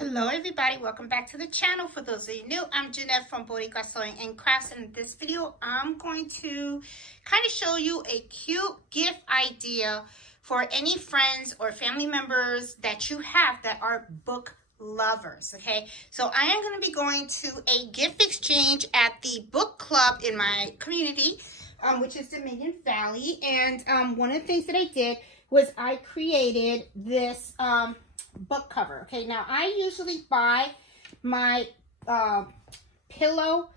Hello everybody, welcome back to the channel. For those of you new, I'm Jeanette from Embroidery Sewing and Crafts, and in this video I'm going to kind of show you a cute gift idea for any friends or family members that you have that are book lovers. Okay, so I am going to be going to a gift exchange at the book club in my community, which is Dominion Valley, and one of the things that I did was I created this book cover. Okay, now I usually buy my pillow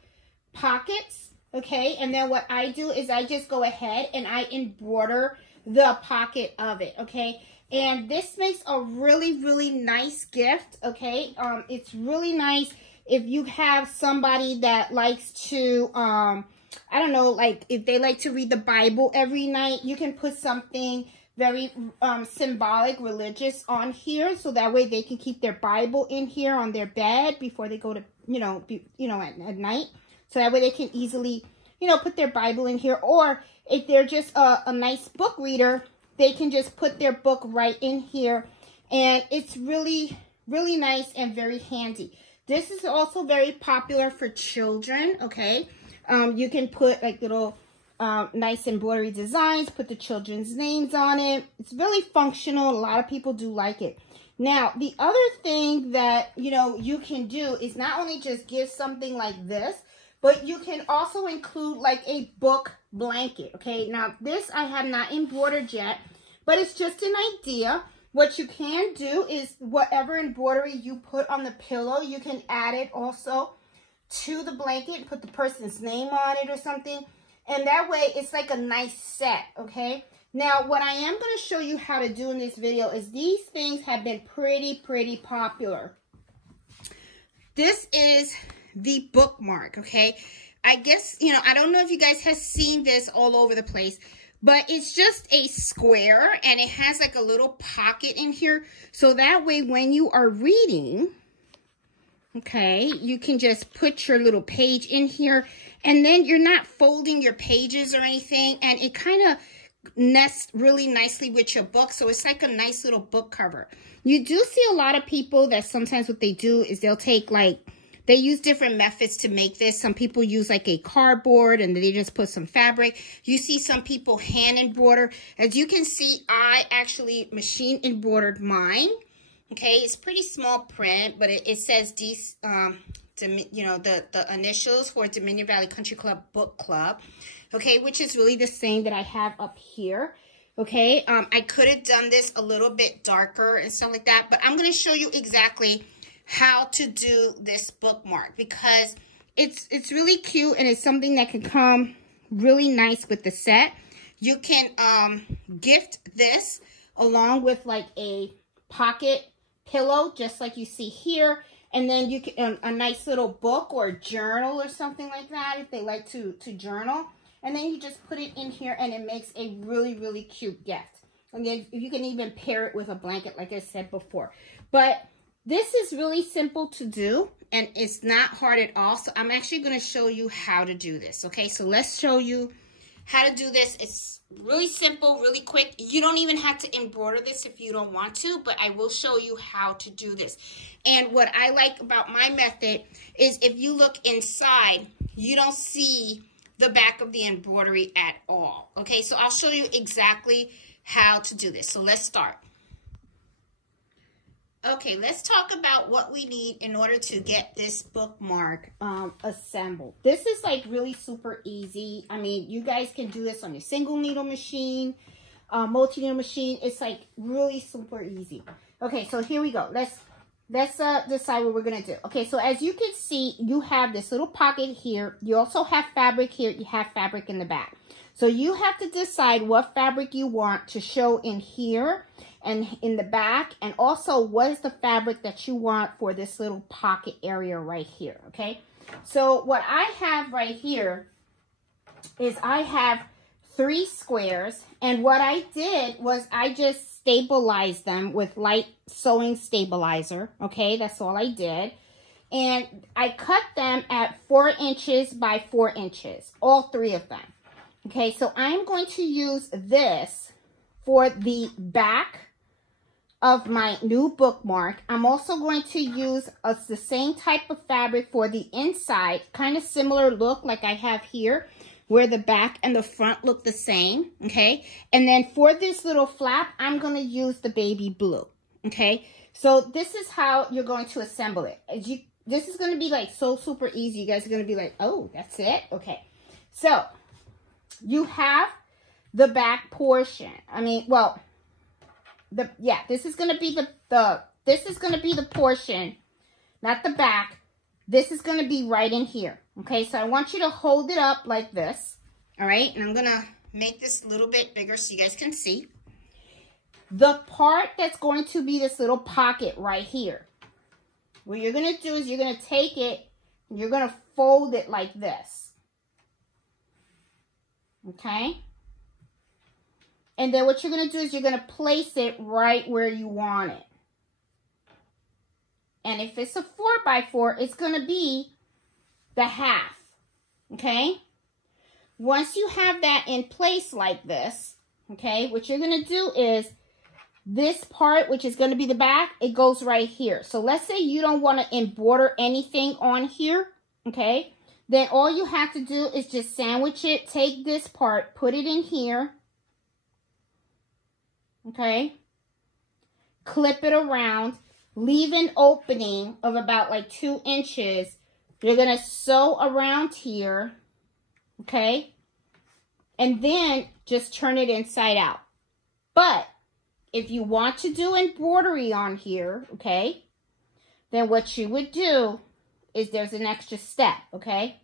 pockets, okay, and then what I do is I just go ahead and I embroider the pocket of it, okay, and this makes a really nice gift. Okay, it's really nice if you have somebody that likes to I don't know, like if they like to read the Bible every night, you can put something very symbolic, religious on here, so that way they can keep their Bible in here on their bed before they go to, at night. So that way they can easily, put their Bible in here. Or if they're just a nice book reader, they can just put their book right in here. And it's really nice and very handy. This is also very popular for children, okay? You can put like little nice embroidery designs, put the children's names on it. It's really functional. A lot of people do like it. Now, the other thing that, you can do is not only just give something like this, but you can also include like a book blanket. Okay, now this I have not embroidered yet, but it's just an idea. What you can do is whatever embroidery you put on the pillow, you can add it also to the blanket, put the person's name on it or something. And that way, it's like a nice set, okay? Now, what I am going to show you how to do in this video is these things have been pretty popular. This is the Bookmark, okay? I guess, I don't know if you guys have seen this all over the place, but it's just a square, and it has like a little pocket in here. So that way, when you are reading, okay, you can just put your little page in here, and then you're not folding your pages or anything, and it kind of nests really nicely with your book, so it's like a nice little book cover. You do see a lot of people that sometimes what they do is they'll take they use different methods to make this. Some people use like a cardboard and they just put some fabric. You see some people hand embroider. As you can see, I actually machine embroidered mine. Okay, it's pretty small print, but it says these, the initials for Dominion Valley Country Club Book Club. Okay, which is really the same that I have up here. Okay, I could have done this a little bit darker and stuff like that, but I'm going to show you exactly how to do this bookmark because it's really cute and it's something that can come really nice with the set. You can gift this along with like a pocket pillow, just like you see here, and then you can a nice little book or journal or something like that if they like to journal, and then you just put it in here and it makes a really cute gift. And then you can even pair it with a blanket like I said before. But this is really simple to do and it's not hard at all, so I'm actually going to show you how to do this. Okay, so let's show you how to do this. It's really simple, really quick. You don't even have to embroider this if you don't want to, but I will show you how to do this. And what I like about my method is if you look inside, you don't see the back of the embroidery at all. Okay, so I'll show you exactly how to do this. So let's start. Okay, let's talk about what we need in order to get this bookmark assembled. This is like really super easy. I mean, you guys can do this on your single needle machine, multi-needle machine. It's like really super easy. Okay, so here we go. Let's decide what we're gonna do. Okay, so as you can see, you have this little pocket here. You also have fabric here. You have fabric in the back. So you have to decide what fabric you want to show in here and in the back, and also what is the fabric that you want for this little pocket area right here, okay? So what I have right here is I have 3 squares, and what I did was I just stabilized them with light sewing stabilizer, okay? That's all I did. And I cut them at 4 inches by 4 inches, all 3 of them. Okay, so I'm going to use this for the back of my new bookmark. I'm also going to use the same type of fabric for the inside, kind of similar look like I have here, where the back and the front look the same, okay? And then for this little flap, I'm going to use the baby blue, okay? So this is how you're going to assemble it. This is going to be like so super easy. You guys are going to be like, oh, that's it? Okay. So you have the back portion. I mean, well, this is going to be this is going to be the portion, not the back. This is going to be right in here. Okay, so I want you to hold it up like this. All right, and I'm going to make this a little bit bigger so you guys can see. The part that's going to be this little pocket right here. What you're going to do is you're going to take it and you're going to fold it like this. Okay? And then what you're going to do is you're going to place it right where you want it. And if it's a 4x4, it's going to be the half. Okay? Once you have that in place like this, okay, what you're going to do is this part, which is going to be the back, it goes right here. So let's say you don't want to embroider anything on here, okay? Then all you have to do is just sandwich it, take this part, put it in here. Okay, clip it around, leave an opening of about like 2 inches. You're going to sew around here, okay, and then just turn it inside out. But if you want to do embroidery on here, okay, then what you would do is there's an extra step, okay.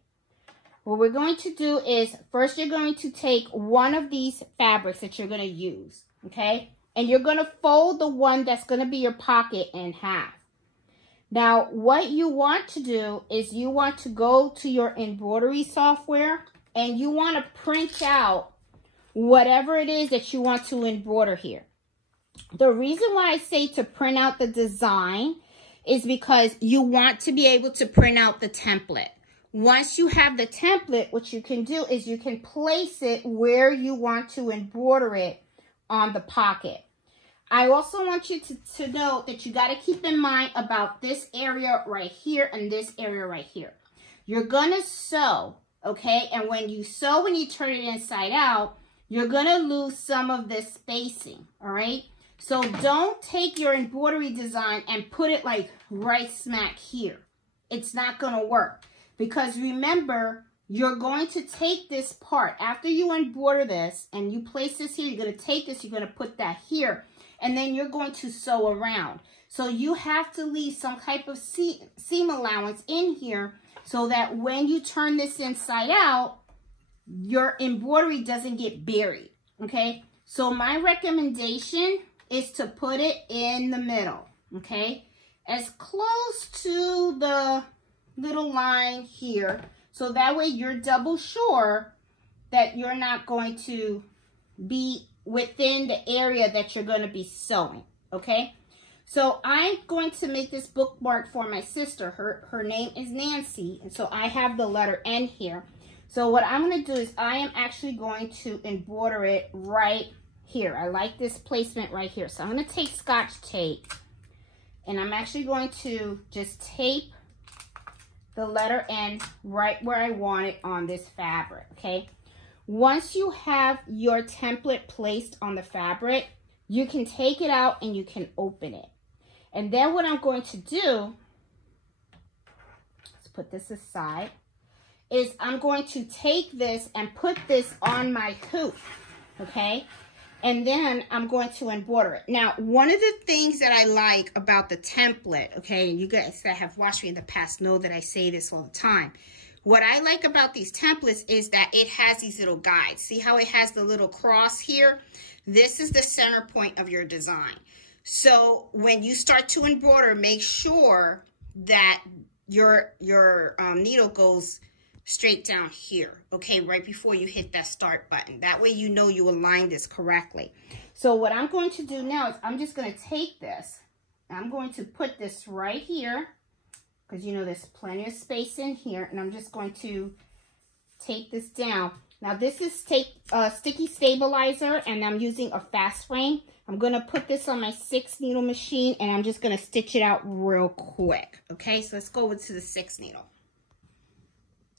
What we're going to do is first you're going to take one of these fabrics that you're going to use. Okay, and you're going to fold the one that's going to be your pocket in half. Now, what you want to do is you want to go to your embroidery software and you want to print out whatever it is that you want to embroider here. The reason why I say to print out the design is because you want to be able to print out the template. Once you have the template, what you can do is you can place it where you want to embroider it on the pocket. I also want you to know that you got to keep in mind about this area right here and this area right here. You're going to sew, okay? And when you sew and you turn it inside out, you're going to lose some of this spacing, all right? So don't take your embroidery design and put it like right smack here. It's not going to work because remember, you're going to take this part. After you embroider this and you place this here, you're going to take this, you're going to put that here, and then you're going to sew around. So you have to leave some type of seam allowance in here so that when you turn this inside out, your embroidery doesn't get buried, okay? So my recommendation is to put it in the middle, okay? As close to the little line here. So that way you're double sure that you're not going to be within the area that you're going to be sewing, okay? So I'm going to make this bookmark for my sister. Her name is Nancy, and so I have the letter N here. So what I'm going to do is I am actually going to embroider it right here. I like this placement right here. So I'm going to take Scotch tape, and I'm actually going to just tape the letter N right where I want it on this fabric, okay? Once you have your template placed on the fabric, you can take it out and you can open it. And then what I'm going to do, let's put this aside, is I'm going to take this and put this on my hoop, okay? And then I'm going to embroider it. Now, one of the things that I like about the template, okay, and you guys that have watched me in the past know that I say this all the time. What I like about these templates is that it has these little guides. See how it has the little cross here? This is the center point of your design. So when you start to embroider, make sure that your needle goes straight down here, okay, right before you hit that start button. That way you know you aligned this correctly. So what I'm going to do now is I'm just going to take this. I'm going to put this right here because you know there's plenty of space in here, and I'm just going to take this down. Now this is sticky stabilizer, and I'm using a fast frame. I'm going to put this on my 6 needle machine and I'm just going to stitch it out real quick. Okay, so let's go over to the 6 needle.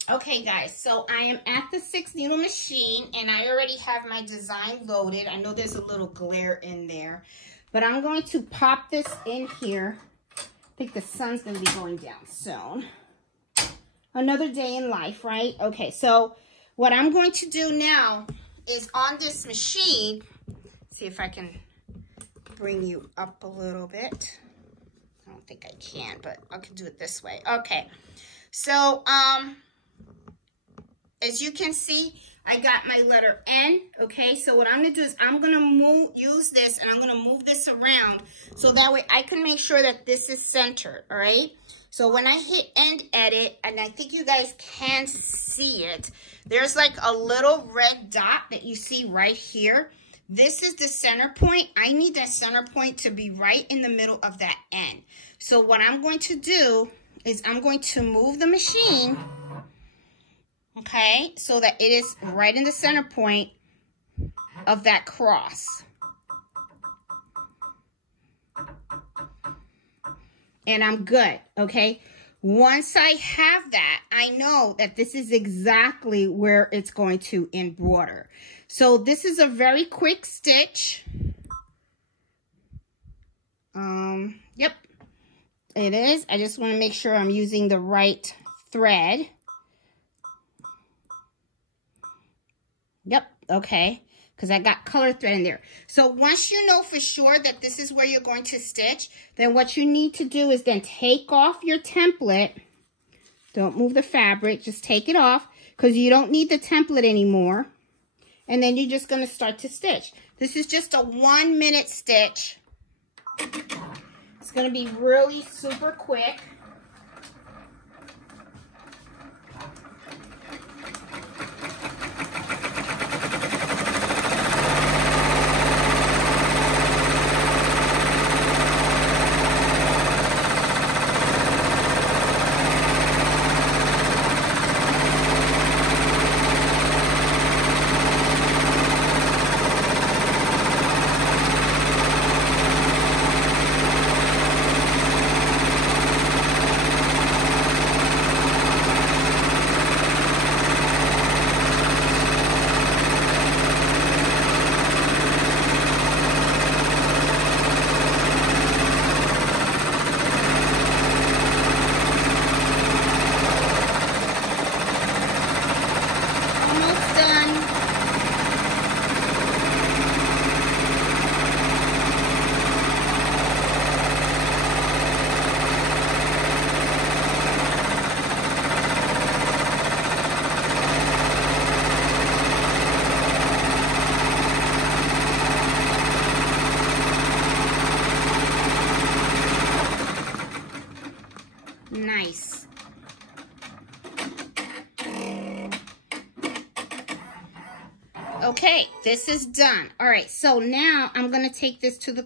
Okay guys, so I am at the 6 needle machine and I already have my design loaded. I know there's a little glare in there, but I'm going to pop this in here. I think the sun's going to be going down soon. Another day in life, right? Okay, so what I'm going to do now is on this machine, see if I can bring you up a little bit. I don't think I can, but I can do it this way. Okay, so as you can see, I got my letter N. Okay, so what I'm gonna do is I'm gonna use this and I'm gonna move this around so that way I can make sure that this is centered. All right, so when I hit end edit, and I think you guys can see it, there's like a little red dot that you see right here. This is the center point. I need that center point to be right in the middle of that N. So what I'm going to do is I'm going to move the machine, okay, so that it is right in the center point of that cross. And I'm good, okay? Once I have that, I know that this is exactly where it's going to embroider. So this is a very quick stitch. Yep, it is. I just want to make sure I'm using the right thread. Yep, okay, because I got color thread in there. So once you know for sure that this is where you're going to stitch, then what you need to do is then take off your template. Don't move the fabric, just take it off because you don't need the template anymore. And then you're just going to start to stitch. This is just a 1-minute stitch. It's going to be really super quick. Nice. Okay, this is done. All right, so now I'm going to take this to the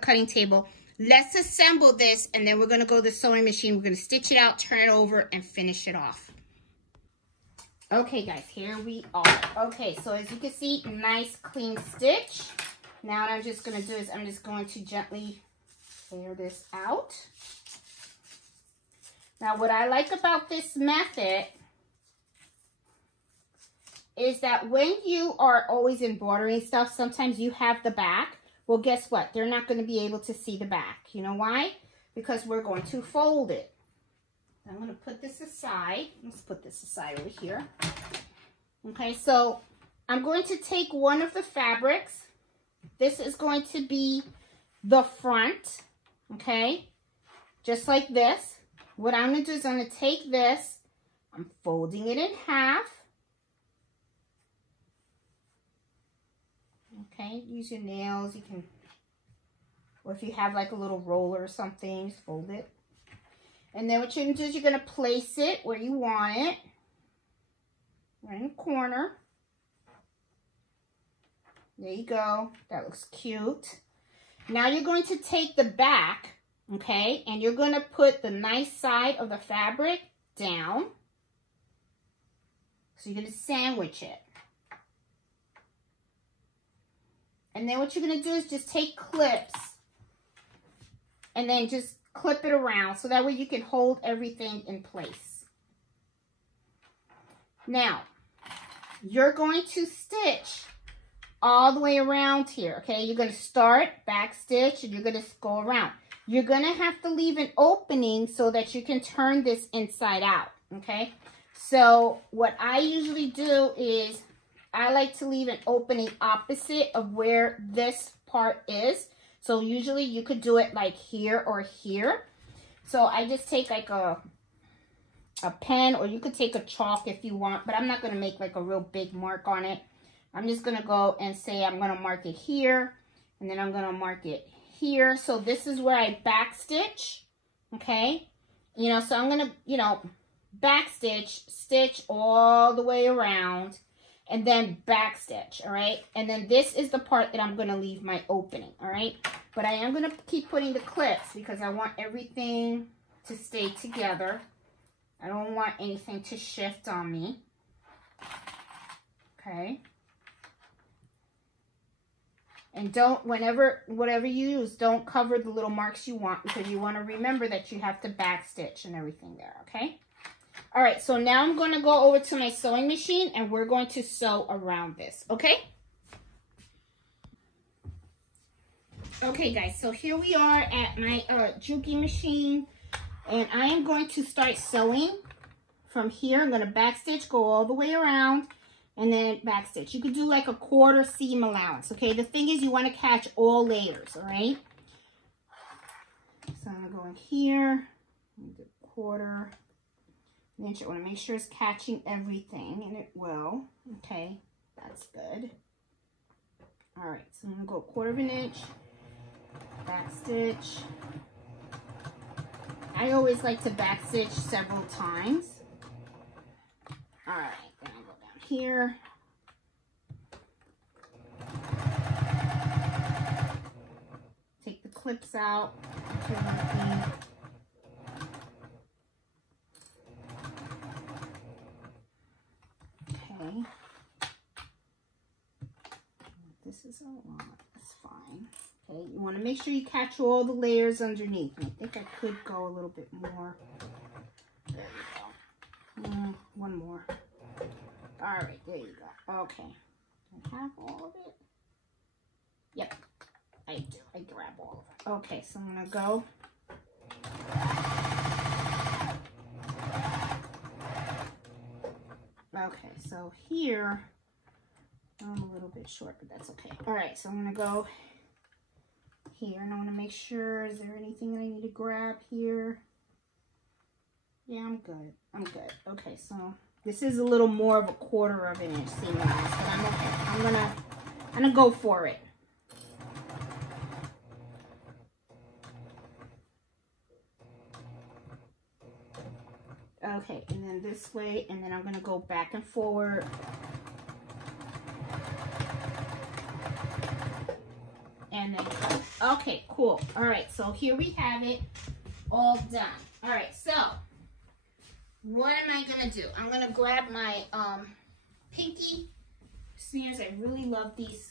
cutting table. Let's assemble this, and then we're going to go to the sewing machine. We're going to stitch it out, turn it over, and finish it off. Okay, guys, here we are. Okay, so as you can see, nice, clean stitch. Now what I'm just going to do is I'm just going to gently tear this out. Now, what I like about this method is that when you are always embroidering stuff, sometimes you have the back. Well, guess what? They're not going to be able to see the back. You know why? Because we're going to fold it. I'm going to put this aside. Let's put this aside over here. Okay, so I'm going to take one of the fabrics. This is going to be the front, okay? Just like this. What I'm going to do is I'm going to take this, I'm folding it in half. Okay, use your nails, you can, or if you have like a little roller or something, just fold it. And then what you're going to do is you're going to place it where you want it, right in the corner. There you go, that looks cute. Now you're going to take the back, okay, and you're going to put the nice side of the fabric down. So you're going to sandwich it. And then what you're going to do is just take clips and then just clip it around so that way you can hold everything in place. Now, you're going to stitch all the way around here, okay? You're going to start, back stitch, and you're going to go around. You're going to have to leave an opening so that you can turn this inside out, okay? So what I usually do is I like to leave an opening opposite of where this part is. So usually you could do it like here or here. So I just take like a pen, or you could take a chalk if you want, but I'm not going to make like a real big mark on it. I'm just going to go and say I'm going to mark it here, and then I'm going to mark it here. So this is where I back stitch, okay? You know, so I'm going to, you know, back stitch, stitch all the way around, and then back stitch, all right? And then this is the part that I'm going to leave my opening, all right? But I am going to keep putting the clips because I want everything to stay together. I don't want anything to shift on me, okay? And don't, whatever you use, don't cover the little marks you want, because you want to remember that you have to back stitch and everything there, okay? All right, so now I'm going to go over to my sewing machine and we're going to sew around this, okay? Okay, guys, so here we are at my Juki machine, and I am going to start sewing from here. I'm going to back stitch, go all the way around, and then back stitch. You could do like a quarter seam allowance, okay? The thing is, you want to catch all layers, all right? So I'm going to go in here, do quarter. And you want to make sure it's catching everything, and it will. Okay, that's good. All right, so I'm going to go 1/4 inch, back stitch. I always like to back stitch several times. All right, then I go down here. Take the clips out. Okay. This is a lot. That's fine. Okay, you want to make sure you catch all the layers underneath. I think I could go a little bit more. There you go. One more. All right, there you go. Okay. Do I have all of it? Yep, I do. I grab all of it. Okay, so I'm going to go. Okay, so here, I'm a little bit short, but that's okay. All right, so I'm going to go here, and I want to make sure, is there anything that I need to grab here? Yeah, I'm good. I'm good. Okay, so this is a little more of a 1/4 inch seam allowance, but I'm okay. I'm gonna go for it. Okay, and then this way, and then I'm gonna go back and forward. And then, okay, cool. All right, so here we have it all done. All right, so what am I gonna do? I'm gonna grab my pinky smears. I really love these.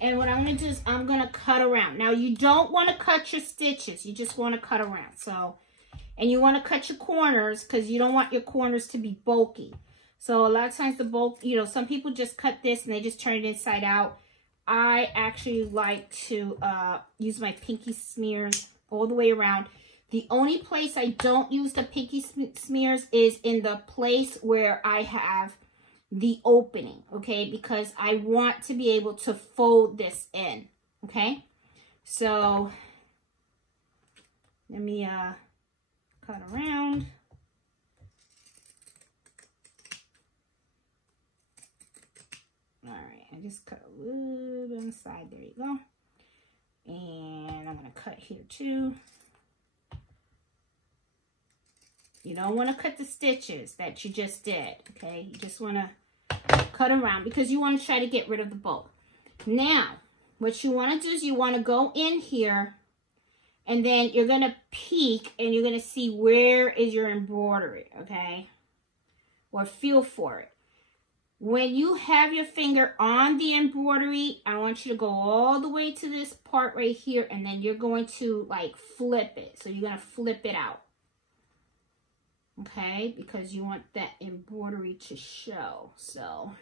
And what I'm gonna do is I'm gonna cut around. Now you don't want to cut your stitches. You just want to cut around. So, and you want to cut your corners because you don't want your corners to be bulky. So a lot of times the bulk, you know, some people just cut this and they just turn it inside out. I actually like to use my pinky smears all the way around. The only place I don't use the pinky smears is in the place where I have the opening, okay? Because I want to be able to fold this in, okay? So let me cut around. All right, I just cut a little bit on the side. There you go. And I'm going to cut here too. You don't want to cut the stitches that you just did, okay? You just want to cut around because you want to try to get rid of the bulk. Now, what you want to do is you want to go in here and then you're going to peek and you're going to see where is your embroidery, okay? Or feel for it. When you have your finger on the embroidery, I want you to go all the way to this part right here, and then you're going to like flip it. So you're going to flip it out. Okay, because you want that embroidery to show. So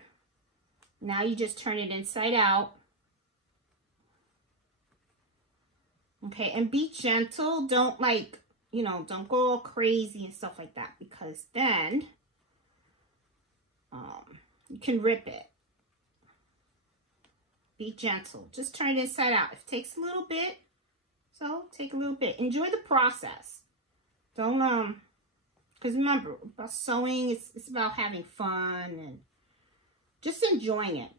now you just turn it inside out. Okay, and be gentle. Don't like, you know, don't go all crazy and stuff like that, because then you can rip it. Be gentle. Just turn it inside out. If it takes a little bit, so take a little bit. Enjoy the process. Don't, because remember, about sewing, it's about having fun and just enjoying it.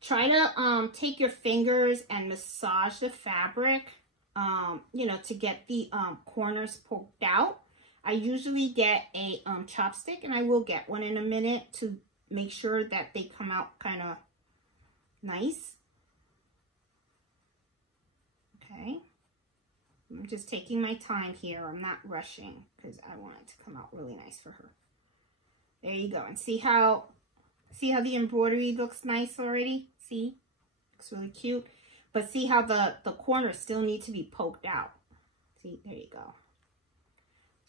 Try to take your fingers and massage the fabric, you know, to get the corners poked out. I usually get a chopstick, and I will get one in a minute to make sure that they come out kind of nice. Okay. I'm just taking my time here. I'm not rushing because I want it to come out really nice for her. There you go. And see how the embroidery looks nice already? See? Looks really cute. But see how the corners still need to be poked out. See? There you go.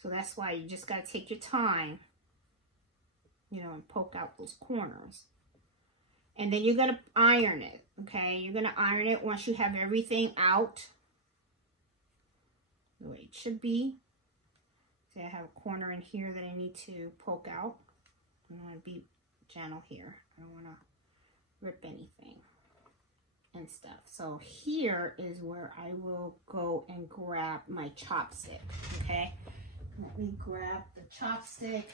So that's why you just got to take your time, you know, and poke out those corners. And then you're going to iron it, okay? You're going to iron it once you have everything out the way it should be. See, I have a corner in here that I need to poke out. I'm going to be gentle here. I don't want to rip anything and stuff. So here is where I will go and grab my chopstick, okay? Let me grab the chopstick.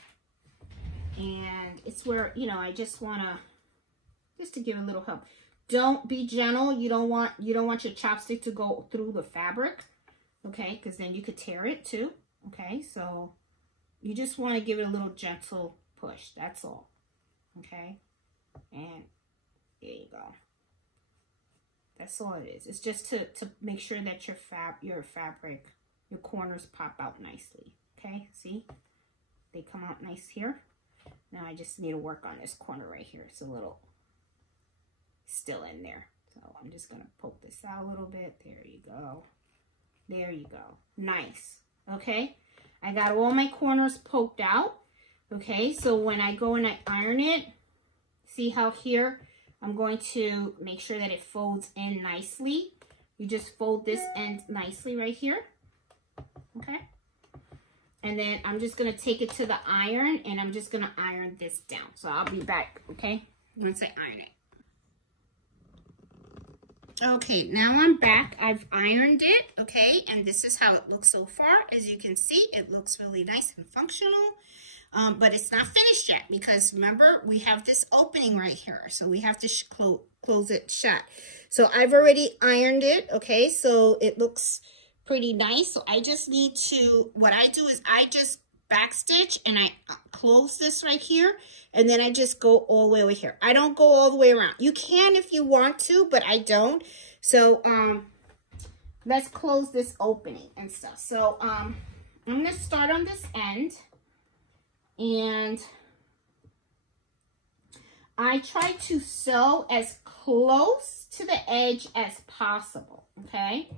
And it's where, you know, I just want to give a little help. Don't be gentle. You don't want your chopstick to go through the fabric, okay? Because then you could tear it too, okay? So you just want to give it a little gentle push. That's all, okay? And there you go. That's all it is. It's just to make sure that your fabric, your corners pop out nicely, okay? See? They come out nice here. Now I just need to work on this corner right here. It's a little still in there. So I'm just going to poke this out a little bit. There you go. There you go. Nice. Okay. I got all my corners poked out. Okay. So when I go and I iron it, see how here I'm going to make sure that it folds in nicely. You just fold this end nicely right here. Okay. And then I'm just going to take it to the iron, and I'm just going to iron this down. So I'll be back, okay, once I iron it. Okay, now I'm back. I've ironed it, okay, and this is how it looks so far. As you can see, it looks really nice and functional, but it's not finished yet because, remember, we have this opening right here. So we have to close it shut. So I've already ironed it, okay, so it looks pretty nice. So I just need to, what I do is I just backstitch and I close this right here, and then I just go all the way over here. I don't go all the way around. You can if you want to, but I don't. So let's close this opening and stuff. So I'm gonna start on this end, and I try to sew as close to the edge as possible, okay?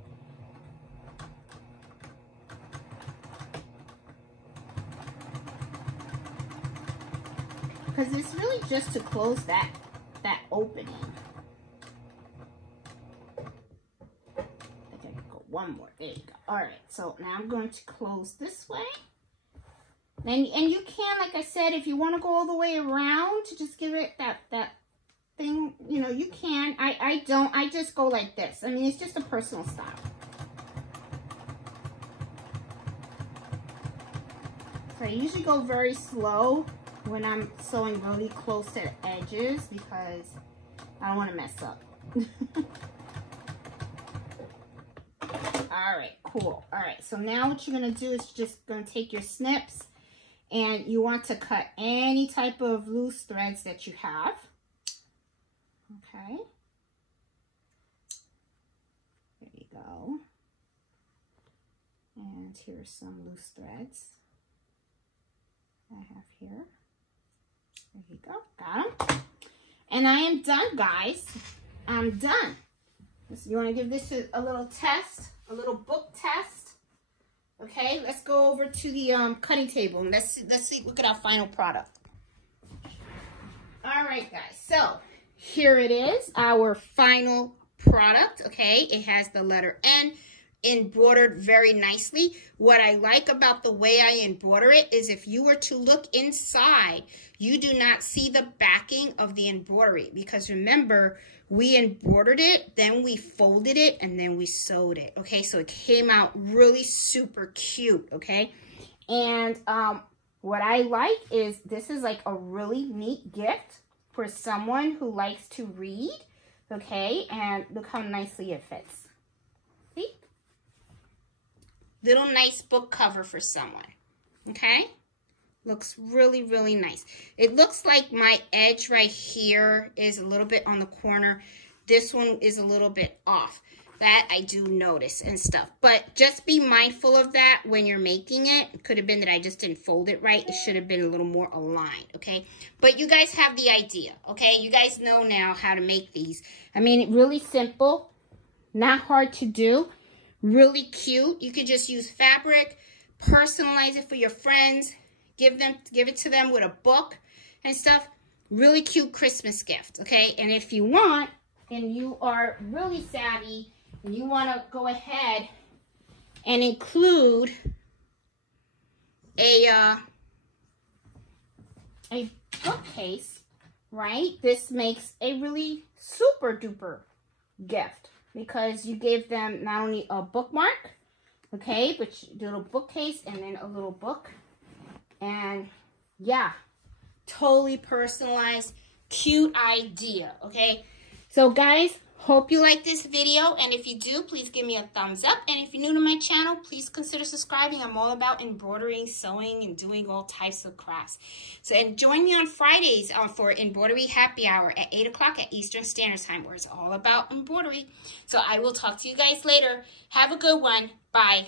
Because it's really just to close that opening. I think I can go one more. There you go. All right. So now I'm going to close this way. And you can, like I said, if you want to go all the way around to just give it that thing, you know, you can. I don't. I just go like this. I mean, it's just a personal style. So I usually go very slow when I'm sewing really close to the edges because I don't want to mess up. All right, cool. All right, so now what you're going to do is just going to take your snips, and you want to cut any type of loose threads that you have. Okay. There you go. And here's some loose threads I have here. There you go, got them. And I am done, guys. I'm done. So you want to give this a little test, a little book test. Okay, let's go over to the cutting table and let's see, look at our final product. All right, guys, so here it is, our final product. Okay, it has the letter N embroidered very nicely. What I like about the way I embroider it is if you were to look inside, you do not see the backing of the embroidery, because remember, we embroidered it, then we folded it, and then we sewed it. Okay, so it came out really super cute. Okay, and what I like is this is like a really neat gift for someone who likes to read. Okay, and look how nicely it fits. See? Little nice book cover for someone. Okay? Looks really, really nice. It looks like my edge right here is a little bit on the corner. This one is a little bit off. That I do notice and stuff. But just be mindful of that when you're making it. It could have been that I just didn't fold it right. It should have been a little more aligned, okay? But you guys have the idea, okay? You guys know now how to make these. I mean, really simple, not hard to do, really cute. You could just use fabric, personalize it for your friends, give it to them with a book and stuff. Really cute Christmas gift, okay? And if you want, and you are really savvy, and you want to go ahead and include a bookcase, right? This makes a really super duper gift, because you gave them not only a bookmark, okay, but a little bookcase and then a little book. And yeah, totally personalized, cute idea, okay? So guys, hope you like this video, and if you do, please give me a thumbs up. And if you're new to my channel, please consider subscribing. I'm all about embroidering, sewing, and doing all types of crafts. So, and join me on Fridays for Embroidery Happy Hour at 8 o'clock at Eastern Standard Time, where it's all about embroidery. So I will talk to you guys later. Have a good one. Bye.